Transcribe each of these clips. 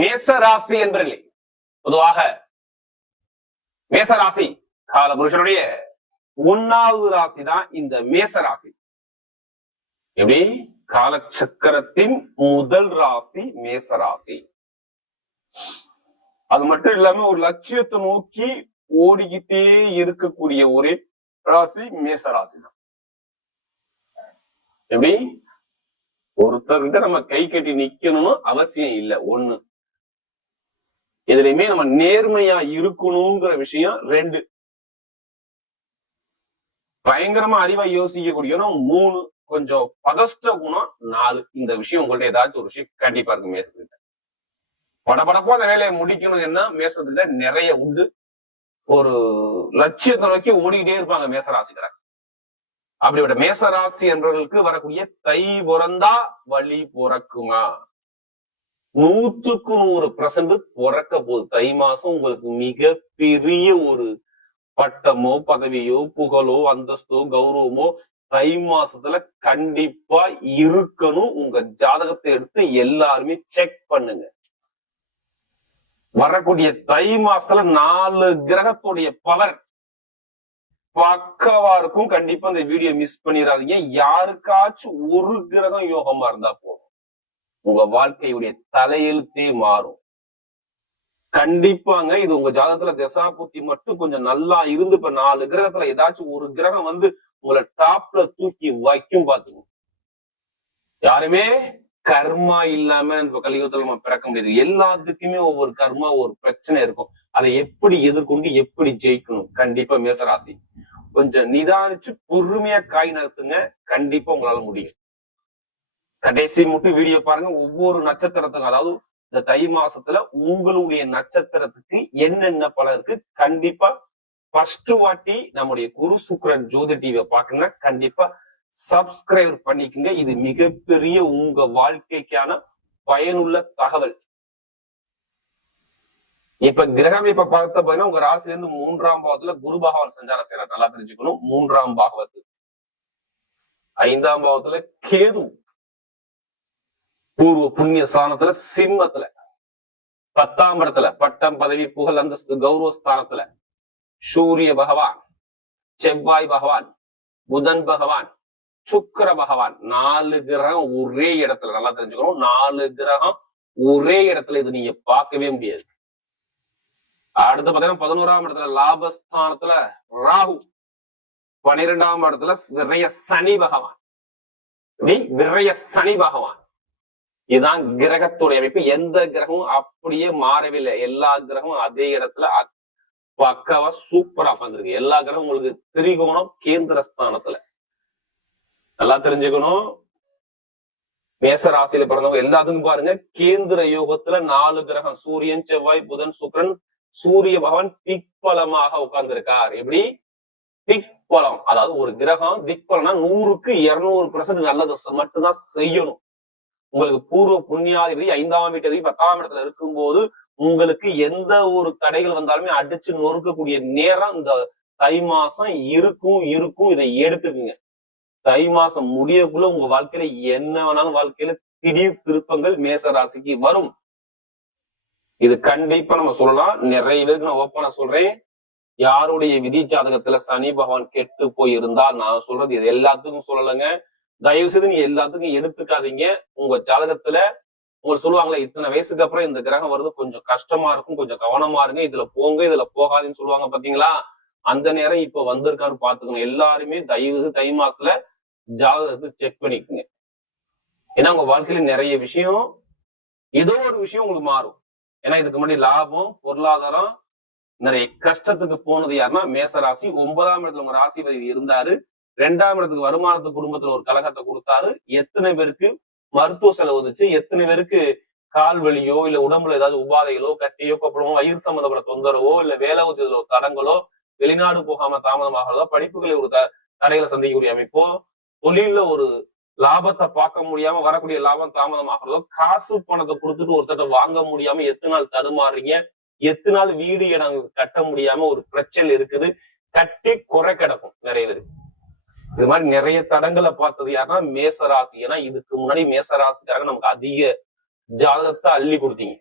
மேச ராசி என்பர்களே, பொதுவாக மேசராசி கால புருஷனுடைய 1வது ராசி தான் இந்த மேச ராசி. எப்படி? காலச்சக்கரத்தின் முதல் ராசி மேச ராசி. அது மட்டும் இல்லாம ஒரு லட்சியத்தை நோக்கி ஓடிக்கிட்டே இருக்கக்கூடிய ஒரே ராசி மேச ராசி தான். எப்படி? ஒருத்தர்கிட்ட நம்ம கை கட்டி நிக்கணும்னு அவசியம் இல்லை. ஒண்ணு, எதுலையுமே நம்ம நேர்மையா இருக்கணுங்கிற விஷயம். 2, பயங்கரமா அறிவா யோசிக்கக்கூடிய 3, கொஞ்சம் பதஷ்ட குணம். 4, இந்த விஷயம் உங்கள்ட்ட ஏதாச்சும் ஒரு விஷயம் கண்டிப்பா இருக்கு மேசத்துல. படபடப்பா அந்த வேலையை முடிக்கணும் என்ன மேசத்துல நிறைய உண்டு. ஒரு லட்சியத்தை நோக்கி ஓடிக்கிட்டே இருப்பாங்க மேசராசிக்காரங்க. அப்படிப்பட்ட மேசராசி என்பவர்களுக்கு வரக்கூடிய தை பிறந்தா வழி பிறக்குமா? 100% பிறக்க போகுது. தை மாசம் உங்களுக்கு மிக பெரிய ஒரு பட்டமோ பதவியோ புகழோ அந்தஸ்தோ கௌரவமோ தை மாசத்துல கண்டிப்பா இருக்கணும். உங்க ஜாதகத்தை எடுத்து எல்லாருமே செக் பண்ணுங்க. வரக்கூடிய தை மாசத்துல 4 கிரகத்துடைய பவர் பக்கவா இருக்கும். கண்டிப்பா இந்த வீடியோ மிஸ் பண்ணிடாதீங்க. யாருக்காச்சும் ஒரு கிரகம் யோகமா இருந்தா போதும், உங்க வாழ்க்கையுடைய தலையெழுத்தே மாறும். கண்டிப்பாங்க. இது உங்க ஜாதகத்துல திசா புத்தி மட்டும் கொஞ்சம் நல்லா இருந்து இப்ப 4 கிரகத்துல ஏதாச்சும் ஒரு கிரகம் வந்து உங்களை டாப்ல தூக்கி வைக்கும். பாத்துங்க, யாருமே கர்மா இல்லாம இந்த கலியுகத்துல நம்ம பிறக்க முடியாது. எல்லாத்துக்குமே ஒவ்வொரு கர்மா, ஒரு பிரச்சனை இருக்கும். அதை எப்படி எதிர்கொண்டு எப்படி ஜெயிக்கணும்? கண்டிப்பா மேசராசி கொஞ்சம் நிதானிச்சு பொறுமையா காய் நகர்த்துங்க. கண்டிப்பா உங்களால முடியும். கடைசி மட்டும் வீடியோ பாருங்க. ஒவ்வொரு நட்சத்திரத்துக்கும், அதாவது இந்த தை மாசத்துல உங்களுடைய நட்சத்திரத்துக்கு என்னென்ன பலன் இருக்கு. கண்டிப்பா ஃபர்ஸ்ட் வாட்டி நம்முடைய குரு சுக்கிரன் ஜோதி டிவியை பாக்கணும்னா கண்டிப்பா சப்ஸ்கிரைப் பண்ணிக்கங்க. இது மிகப்பெரிய உங்க வாழ்க்கைக்கான பயனுள்ள தகவல். இப்ப கிரகம் இப்ப பார்த்த பாத்தீங்கன்னா உங்க ராசில இருந்து 3ஆம் பாவத்துல குரு பகவான் சஞ்சாரம் செய்யறார். நல்லா தெரிஞ்சுக்கணும். 3ஆம் பாவத்து 5ஆம் பாவத்துல கேது பூர்வ புண்ணிய ஸ்தானத்துல சிம்மத்துல, 10ஆம் இடத்துல பட்டம் பதவி புகழ் அந்தஸ்து கௌரவ ஸ்தானத்துல சூரிய பகவான், செவ்வாய் பகவான், புதன் பகவான், சுக்கிர பகவான். 4 கிரகம் ஒரே இடத்துல. நல்லா தெரிஞ்சுக்கணும். 4 கிரகம் ஒரே இடத்துல. இது நீங்க பார்க்கவே முடியாது. அடுத்து பாத்தீங்கன்னா 11ஆம் இடத்துல லாபஸ்தானத்துல ராகு, 12ஆம் இடத்துல விரைய சனி பகவான். விரைய சனி பகவான். இதுதான் கிரகத்துடைய அமைப்பு. எந்த கிரகமும் அப்படியே மாறவில்லை. எல்லா கிரகமும் அதே இடத்துல பக்காவா சூப்பரா உட்காந்துருக்கு. எல்லா கிரகம் உங்களுக்கு திரிகோணம் கேந்திர ஸ்தானத்துல. நல்லா தெரிஞ்சுக்கணும். மேச ராசியில பிறந்தவங்க எல்லாத்துக்கும் பாருங்க, கேந்திர யோகத்துல 4 கிரகம் சூரியன், செவ்வாய், புதன், சுக்கிரன். சூரிய பகவான் திக்பலமாக உட்கார்ந்து இருக்கார். எப்படி? திக்பலம், அதாவது ஒரு கிரகம் திக்பலம்னா 100க்கு 200% நல்லது மட்டும்தான் செய்யணும். உங்களுக்கு பூர்வ புண்ணியாதிபதி 5ஆம் வீட்டு 10ஆம் இடத்துல இருக்கும்போது உங்களுக்கு எந்த ஒரு தடைகள் வந்தாலுமே அடிச்சு நொறுக்கக்கூடிய நேரம் இந்த தை மாசம் இருக்கும். இதை எடுத்துக்குங்க. தை மாசம் முடியக்குள்ள உங்க வாழ்க்கையில என்ன வேணாலும் வாழ்க்கையில திடீர் திருப்பங்கள் மேச ராசிக்கு வரும். இது கண்டிப்பா நம்ம சொல்லலாம். நிறைய பேருக்கு நான் ஓப்பனா சொல்றேன், யாருடைய விதி ஜாதகத்துல சனி பகவான் கெட்டு போய் இருந்தா, நான் சொல்றது இது எல்லாத்துக்கும் சொல்லலைங்க. தயவு செய்து நீங்க எல்லாத்துக்கும் எடுத்துக்காதீங்க. உங்க ஜாதகத்துல உங்களுக்கு சொல்லுவாங்களே, இத்தனை வயசுக்கு அப்புறம் இந்த கிரகம் வருது, கொஞ்சம் கஷ்டமா இருக்கும், கொஞ்சம் கவனமா இருங்க, இதுல போங்க இதுல போகாதுன்னு சொல்லுவாங்க பாத்தீங்களா? அந்த நேரம் இப்ப வந்திருக்கான்னு பாத்துக்கணும். எல்லாருமே தயவு தை மாசத்துல ஜாதகத்தை செக் பண்ணிக்கோங்க. ஏன்னா உங்க வாழ்க்கையில நிறைய விஷயம், ஏதோ ஒரு விஷயம் உங்களுக்கு மாறும். ஏன்னா இதுக்கு முன்னாடி லாபம் பொருளாதாரம் நிறைய கஷ்டத்துக்கு போனது யாருன்னா மேசராசி. 9ஆம் இடத்துல உங்க ராசிபதி இருந்தாரு. 2ஆம் இடத்துக்கு வருமானத்து குடும்பத்துல ஒரு கலகத்தை கொடுத்தாரு. எத்தனை பேருக்கு மருத்துவ செலவு வந்துச்சு, எத்தனை பேருக்கு கால் வலியோ இல்ல உடம்புல ஏதாவது உபாதைகளோ கட்டியோ கொப்பளமோ வயிறு சம்பந்தப்பட்ட தொந்தரவோ இல்ல வேலை உத்தியத்துல ஒரு தடங்களோ வெளிநாடு போகாம தாமதமாகிறதோ படிப்புகளை ஒரு தடைகளை சந்திக்கக்கூடிய அமைப்போ தொழில ஒரு லாபத்தை பார்க்க முடியாம வரக்கூடிய லாபம் தாமதமாகிறதோ காசு பணத்தை கொடுத்துட்டு ஒருத்தட்ட வாங்க முடியாம எத்தனை நாள் தடுமாறுறீங்க, எத்தனை நாள் வீடு இடம் கட்ட முடியாம ஒரு பிரச்சனை இருக்குது, கட்டி குறை கிடக்கும் நிறைய பேர். இது மாதிரி நிறைய தடங்களை பார்த்தது யாருன்னா மேசராசி. ஏன்னா இதுக்கு முன்னாடி மேசராசிக்காரங்க நமக்கு அதிக ஜாதகத்தை அள்ளி கொடுத்தீங்க.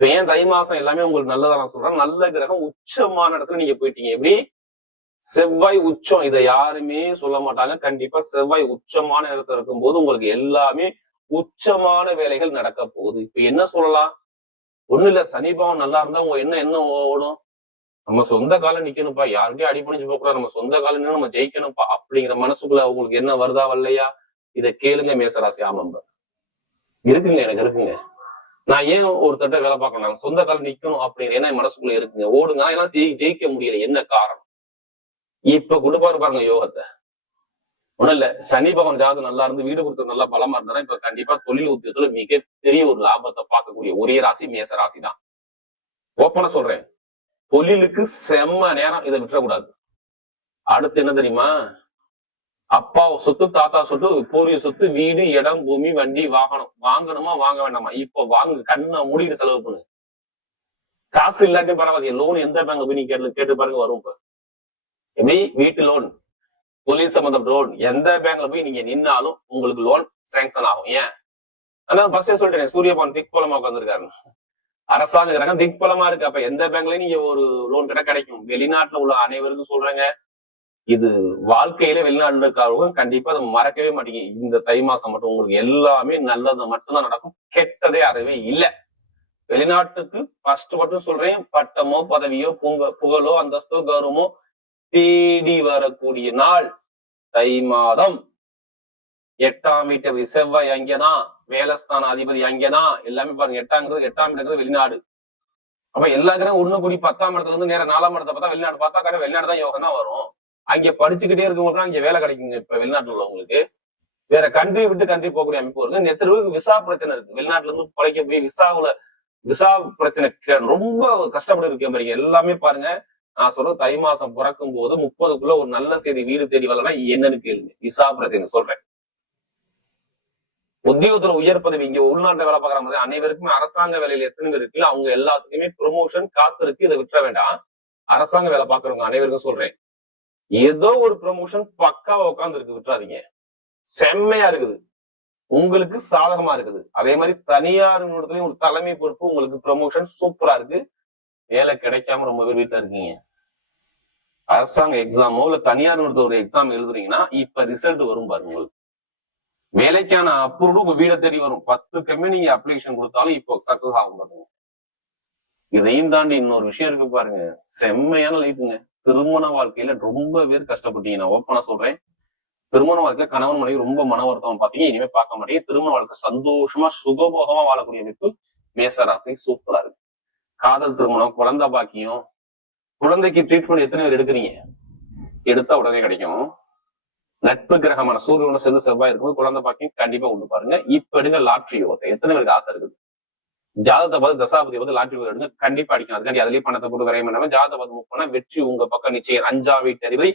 இப்ப ஏன் தை மாசம் எல்லாமே உங்களுக்கு நல்லதா நான் சொல்றேன். நல்ல கிரகம் உச்சமான இடத்துல நீங்க போயிட்டீங்க. எப்படி? செவ்வாய் உச்சம். இதை யாருமே சொல்ல மாட்டாங்க. கண்டிப்பா செவ்வாய் உச்சமான இடத்துல இருக்கும் போது உங்களுக்கு எல்லாமே உச்சமான வேலைகள் நடக்க போகுது. இப்ப என்ன சொல்லலாம்? ஒண்ணு இல்ல, சனி பகவான் நல்லா இருந்தா உங்க என்ன ஓடும்? நம்ம சொந்த காலம் நிக்கணும்ப்பா, யாருக்கையும் அடிபணிஞ்சு போக கூடாது, நம்ம சொந்த காலம் நின்று நம்ம ஜெயிக்கணும்ப்பா அப்படிங்கிற மனசுக்குள்ள உங்களுக்கு என்ன வருதா வரலையா? இதை கேளுங்க மேசராசி ஆமாம்ப. இருக்குங்க, எனக்கு இருக்குங்க. நான் ஏன் ஒருத்தட்ட வேலை பார்க்கணும், நான் சொந்த காலம் நிக்கணும் அப்படிங்கிற என்ன மனசுக்குள்ள இருக்குங்க. ஓடுங்க, ஏன்னா ஜெயிக்க முடியல. என்ன காரணம்? இப்ப கொடுப்பாரு பாருங்க யோகத்தை. ஒண்ணும் இல்ல, சனி பகவான் ஜாதகம் நல்லா இருந்து வீடு கொடுத்து நல்லா பலமா இருந்தா இப்ப கண்டிப்பா தொழில் உத்தியத்துல மிகப்பெரிய ஒரு லாபத்தை பார்க்கக்கூடிய ஒரே ராசி மேச ராசி தான். ஓப்பனா சொல்றேன், தொழிலுக்கு செம்ம நேரம், இதை விட்டுறக்கூடாது. அடுத்து என்ன தெரியுமா? அப்பா சொத்து, தாத்தா சொத்து, பூர்வீக சொத்து, வீடு, இடம், பூமி, வண்டி, வாகனம் வாங்கணுமா வாங்க வேண்டாமா? இப்ப வாங்க, கண்ணை மூடிட்டு செலவு பண்ணு. காசு இல்லாட்டியும் பரவாயில்ல, லோன் எந்த பேங்க்ல போய் நீ கேட்டு பாருங்க வரும். இப்ப எப்படி? வீட்டு லோன், தொழில் சம்பந்தம் லோன், எந்த பேங்க்ல போய் நீங்க நின்னாலும் உங்களுக்கு லோன் சாங்ஷன் ஆகும். ஏன்? ஆனா ஃபர்ஸ்டே சொல்லிட்டேன், சூரியபான் திக்பலமா உட்காந்துருக்காரு. அரசாங்க கிரகம் திக்பலமா இருக்கு. அப்ப எந்த பேங்க்லயும் நீங்க ஒரு லோன் கிட்ட கிடைக்கும். வெளிநாட்டுல உள்ள அனைவருக்கும் சொல்றேங்க, இது வாழ்க்கையில வெளிநாட்டுல இருக்காங்க கண்டிப்பா அதை மறக்கவே மாட்டீங்க. இந்த தை மாசம் மட்டும் உங்களுக்கு எல்லாமே நல்லது மட்டும்தான் நடக்கும், கெட்டதே அறவே இல்லை. வெளிநாட்டுக்கு ஃபர்ஸ்ட் மட்டும் சொல்றேன், பட்டமோ பதவியோ புகழோ அந்தஸ்தோ கௌரவமோ தேடி வரக்கூடிய நாள் தை மாதம். 8ஆம் வீட்டு செவ்வாய் அங்கேதான், வேலஸ்தான அதிபதி அங்கேதான், எல்லாமே பாருங்க. 8ஆம் இடங்கிறது வெளிநாடு. அப்ப எல்லா கிரகம் ஒண்ணு கூடி 10ஆம் இடத்துல இருந்து நேரம் 4ஆம் இடத்தை பார்த்தா வெளிநாடு பார்த்தா கடை வெளிநாடு தான் யோகம் தான் வரும். அங்க படிச்சுக்கிட்டே இருக்கவங்களுக்கு அங்க வேலை கிடைக்குங்க. இப்ப வெளிநாட்டுல உள்ளவங்களுக்கு வேற கண்ட்ரி விட்டு கண்ட்ரி போகக்கூடிய அமைப்பு இருக்கு. நெத்தருக்கு விசா பிரச்சனை இருக்கு. வெளிநாட்டுல இருந்து பழைக்க போய் விசா பிரச்சனை ரொம்ப கஷ்டப்பட்டு இருக்க பாருங்க. எல்லாமே பாருங்க, நான் சொல்றது தை மாசம் பிறக்கும் போது 30க்குள்ள ஒரு நல்ல செய்தி வீடு தேடி வரலன்னா என்னன்னு கேளுங்க. விசா பிரச்சனை சொல்றேன். உத்தியோகத்துல உயர் பதவி, இங்க உள்நாட்டுல வேலை பார்க்கற மாதிரி அனைவருக்குமே அரசாங்க வேலையில எத்தனை பேர் இருக்குல்ல, அவங்க எல்லாத்துக்குமே ப்ரொமோஷன் காத்து இருக்கு. இதை விட்டுற வேண்டாம். அரசாங்க வேலை பார்க்கறவங்க அனைவருக்கும் சொல்றேன், ஏதோ ஒரு ப்ரொமோஷன் பக்காவா உட்கார்ந்து இருக்கு, விட்டுறாதீங்க. செம்மையா இருக்குது, உங்களுக்கு சாதகமா இருக்குது. அதே மாதிரி தனியார் நிறுவனத்திலையும் ஒரு தலைமை பொறுப்பு, உங்களுக்கு ப்ரொமோஷன் சூப்பரா இருக்கு. வேலை கிடைக்காம ரொம்ப பேர் வீட்டுல இருக்கீங்க. அரசாங்க எக்ஸாமோ இல்ல தனியார் நிறுவனத்துல ஒரு எக்ஸாம் எழுதுறீங்கன்னா இப்ப ரிசல்ட் வரும் பாருங்க. உங்களுக்கு வேலைக்கான அப்ரூவ் உங்க வீட தேடி வரும். 10 கம்பெனி நீங்க அப்ளிகேஷன் கொடுத்தாலும் இப்போ சக்சஸ் ஆகும் பாருங்க. இதையும் தாண்டி இன்னொரு விஷயம் இருக்கு பாருங்க, செம்மையான லைஃப்ங்க. திருமண வாழ்க்கையில ரொம்ப பேர் கஷ்டப்பட்டீங்க. நான் ஓப்பனா சொல்றேன், திருமண வாழ்க்கையில கணவன் மனைவி ரொம்ப மன வருத்தம் பாத்தீங்க, இனிமே பார்க்க மாட்டீங்க. திருமண வாழ்க்கை சந்தோஷமா சுகபோகமா வாழக்கூடிய அமைப்பு மேசராசி சூப்பரா இருக்கு. காதல் திருமணம், குழந்தை பாக்கியம், குழந்தைக்கு ட்ரீட்மெண்ட் எத்தனை பேர் எடுக்கிறீங்க? எடுத்தா உடனே கிடைக்கும். நட்பு கிரகமான சூரியனோட சேர்ந்து செவ்வாய் இருக்கும்போது குழந்தை பாக்கியம் கண்டிப்பா உண்டு பாருங்க. இப்ப எடுங்க லாட்ரி யோகத்தை. எத்தனை பேருக்கு ஆசை இருக்குது? ஜாதகத்தை பார்த்து தசாபதி வந்து லாட்ரி எடுங்க, கண்டிப்பா அடிக்கும். அதுக்காண்டி அதுலயே பணத்தை போட்டு வரைய பண்ணாம ஜாதகத்தை பார்த்து மூவ் பண்ணா வெற்றி உங்க பக்கம் நிச்சயம். 5ஆம் வீட்டு அதிபதி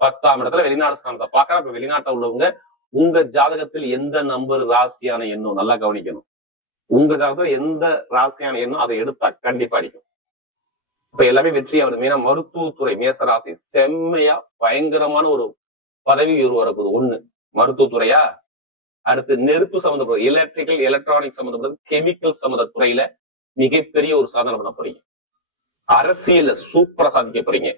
10ஆம் இடத்துல வெளிநாடு ஸ்தானத்தை பாக்குற. இப்ப வெளிநாட்டை உள்ளவங்க உங்க ஜாதகத்தில் எந்த நம்பர் ராசியான எண்ணும் நல்லா கவனிக்கணும். உங்க ஜாதகத்துல எந்த ராசியான எண்ணும் அதை எடுத்தா கண்டிப்பா அடிக்கும். இப்ப எல்லாமே வெற்றி ஆகுது. மெயினா மருத்துவத்துறை மேசராசி செம்மையா பயங்கரமான ஒரு பதவி உயர்வு வரப்போகுது. ஒண்ணு மருத்துவத்துறையா, அடுத்து நெருப்பு சம்பந்தப்பட்ட எலக்ட்ரிக்கல் எலக்ட்ரானிக் சம்பந்தப்பட்ட கெமிக்கல் சம்பந்த துறையில மிகப்பெரிய ஒரு சாதனை பண்ண போறீங்க. அரசியல்ல சூப்பரா சாதிக்க போறீங்க.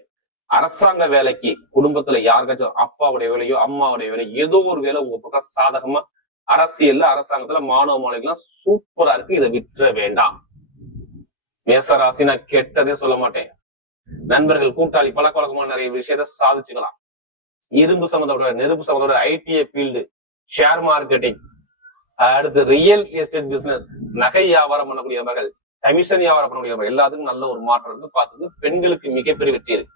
அரசாங்க வேலைக்கு குடும்பத்துல யாருக்காச்சும் அப்பாவுடைய வேலையோ அம்மாவுடைய வேலையோ ஏதோ ஒரு வேலை உங்க பக்கம் சாதகமா, அரசியல்ல அரசாங்கத்துல மாணவ மாணவிகள்லாம் சூப்பரா இருக்கு. இதை விட்டுற வேண்டாம். மேசராசி நான் கெட்டதே சொல்ல மாட்டேன். நண்பர்கள் கூட்டாளி பழக்கவழக்கமான நிறைய விஷயத்த சாதிச்சுக்கலாம். இரும்பு சம்பந்தப்பட்ட நெருப்பு சம்பந்தப்பட்ட ஐடிஐ ஃபீல்டு, ஷேர் மார்க்கெட்டிங், அடுத்து ரியல் எஸ்டேட் பிசினஸ், நகை வியாபாரம் பண்ணக்கூடியவர்கள், கமிஷன் வியாபாரம் பண்ணக்கூடியவர்கள் எல்லாத்துக்கும் நல்ல ஒரு மாற்றம் இருக்கு. பார்த்துட்டு பெண்களுக்கு மிகப்பெரிய வெற்றி இருக்கு.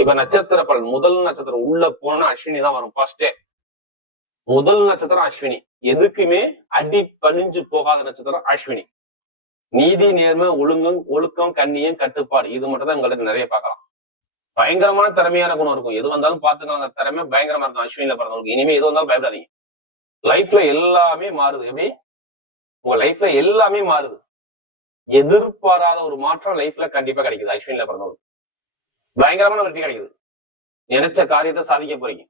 இப்ப நட்சத்திர பலன், முதல் நட்சத்திரம் உள்ள போனா அஸ்வினி தான் வரும். ஃபர்ஸ்டே முதல் நட்சத்திரம் அஸ்வினி. எதுக்குமே அடி பணிஞ்சு போகாத நட்சத்திரம் அஸ்வினி. நீதி நேர்மை ஒழுக்கம் கண்ணியம் கட்டுப்பாடு, இது மட்டும் தான் உங்களுக்கு நிறைய பார்க்கலாம். பயங்கரமான திறமையான குணம் இருக்கும். எது வந்தாலும் பாத்துக்கலாம், அந்த திறமை பயங்கரமா இருக்கும் அஸ்வினியில பிறந்தவங்களுக்கு. இனிமே எது வந்தாலும் பயப்படாதீங்க. லைஃப்ல எல்லாமே மாறுது. எப்படி? உங்க லைஃப்ல எல்லாமே மாறுது. எதிர்பாராத ஒரு மாற்றம் லைஃப்ல கண்டிப்பா கிடைக்குது. அஸ்வினியில பிறந்தவங்களுக்கு பயங்கரமான வெற்றி கிடைக்குது. நினைச்ச காரியத்தை சாதிக்க போறீங்க.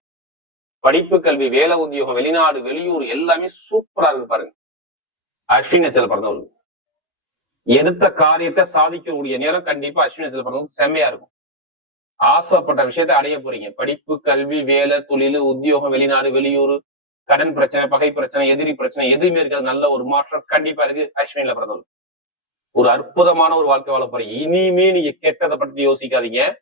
படிப்பு, கல்வி, வேலை, உத்தியோகம், வெளிநாடு வெளியூர் எல்லாமே சூப்பரா இருக்கு பாருங்க அஸ்வினி நட்சத்திரத்துல பிறந்தவங்களுக்கு. எடுத்த காரியத்தை சாதிக்கக்கூடிய நேரம் கண்டிப்பா அஸ்வினி நட்சத்திரம் பிறந்தவங்க செம்மையா இருக்கும். ஆசைப்பட்ட விஷயத்தை அடைய போறீங்க. படிப்பு, கல்வி, வேலை, தொழில், உத்தியோகம், வெளிநாடு, வெளியூர், கடன் பிரச்சனை, பகை பிரச்சனை, எதிரி பிரச்சனை எதுவுமே இருக்காது. நல்ல ஒரு மாற்றம் கண்டிப்பா இருக்கு அஸ்வினில பிறந்தவங்க. ஒரு அற்புதமான ஒரு வாழ்க்கை வாழ போறீங்க. இனிமே நீங்க கெட்டதை பற்றி யோசிக்காதீங்க.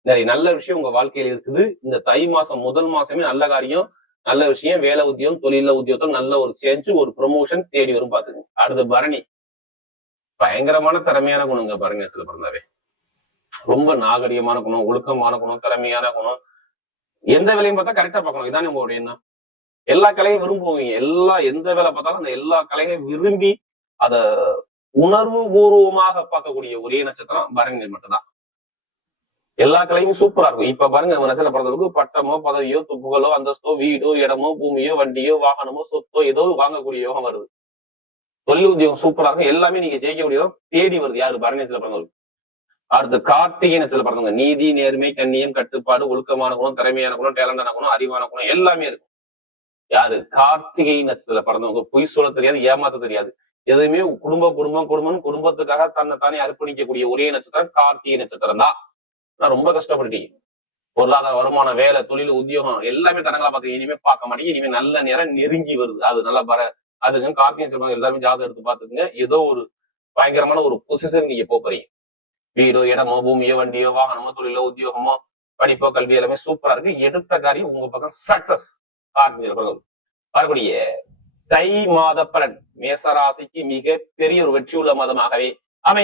நிறைய நல்ல விஷயம் உங்க வாழ்க்கையில இருக்குது. இந்த தை மாசம் முதல் மாசமே நல்ல காரியம், நல்ல விஷயம், வேலை உத்தியோகம், தொழில உத்தியோகத்தில் நல்ல ஒரு சேஞ்ச், ஒரு ப்ரொமோஷன் தேடி வரும் பாத்துங்க. அடுத்து பரணி, பயங்கரமான திறமையான குணங்க பரணி நட்சத்திரம் பிறந்தாவே. ரொம்ப நாகரிகமான குணம், ஒழுக்கமான குணம், திறமையான குணம். எந்த வேலையும் பார்த்தா கரெக்டா பார்க்கணும். இதானே உங்களுடைய எண்ணம். எல்லா கலையும் விரும்புவீங்க. எந்த வேலை பார்த்தாலும் அந்த எல்லா கலைகளையும் விரும்பி அத உணர்வு பூர்வமாக பார்க்கக்கூடிய ஒரே நட்சத்திரம் பரணி மட்டும்தான். எல்லா கலையும் சூப்பரா இருக்கும். இப்ப பாருங்க நட்சத்திரம் பிறந்தவருக்கு பட்டமோ, பதவியோ, புகழோ, அந்தஸ்தோ, வீடோ, இடமோ, பூமியோ, வண்டியோ, வாகனமோ, சொத்தோ ஏதோ வாங்கக்கூடிய யோகம் வருது. தொழில் உத்தியோகம் சூப்பரா இருக்கும். எல்லாமே நீங்க ஜெயிக்கக்கூடிய தேடி வருது. யாரு? பரணி நட்சத்திரம் பிறந்தவருக்கு. அடுத்து கார்த்திகை நட்சத்திரம் பிறந்தவங்க. நீதி, நேர்மை, கண்ணியம், கட்டுப்பாடு, ஒழுக்கமான குணம், திறமையான குணம், டேலண்டான குணம், அறிவான குணம் எல்லாமே இருக்கும். யாரு? கார்த்திகை நட்சத்திரத்துல பிறந்தவங்க. பொய் சொல்ல தெரியாது, ஏமாத்த தெரியாது. எதுவுமே குடும்பத்துக்காக தன்னைத்தானே அர்ப்பணிக்கக்கூடிய ஒரே நட்சத்திரம் கார்த்திகை நட்சத்திரம் தான். ரொம்ப கஷ்டப்பட்டுட்டீங்க. பொருளாதார வருமானம், வேலை, தொழில், உத்தியோகம் எல்லாமே தடங்களா பார்த்து இனிமே பார்க்க மாட்டீங்க. இனிமே நல்ல நேரம் நெருங்கி வருது. அது நல்லா அதுங்க கார்த்திகை நட்சத்திரம் எல்லாருமே ஜாதகம் எடுத்து பாத்துக்குங்க. ஏதோ ஒரு பயங்கரமான ஒரு பொசிஷன் நீங்க போறீங்க. வீடோ, இடமோ, பூமியோ, வண்டியோ, வாகனமோ, தொழிலோ, உத்தியோகமோ, படிப்போ, கல்வி எல்லாமே சூப்பரா இருக்கு. எடுத்த காரியம் உங்க பக்கம் சக்சஸ். வரக்கூடிய தை மாத பலன் மேசராசிக்கு மிக பெரிய ஒரு வெற்றியுள்ள மாதமாகவே அமைய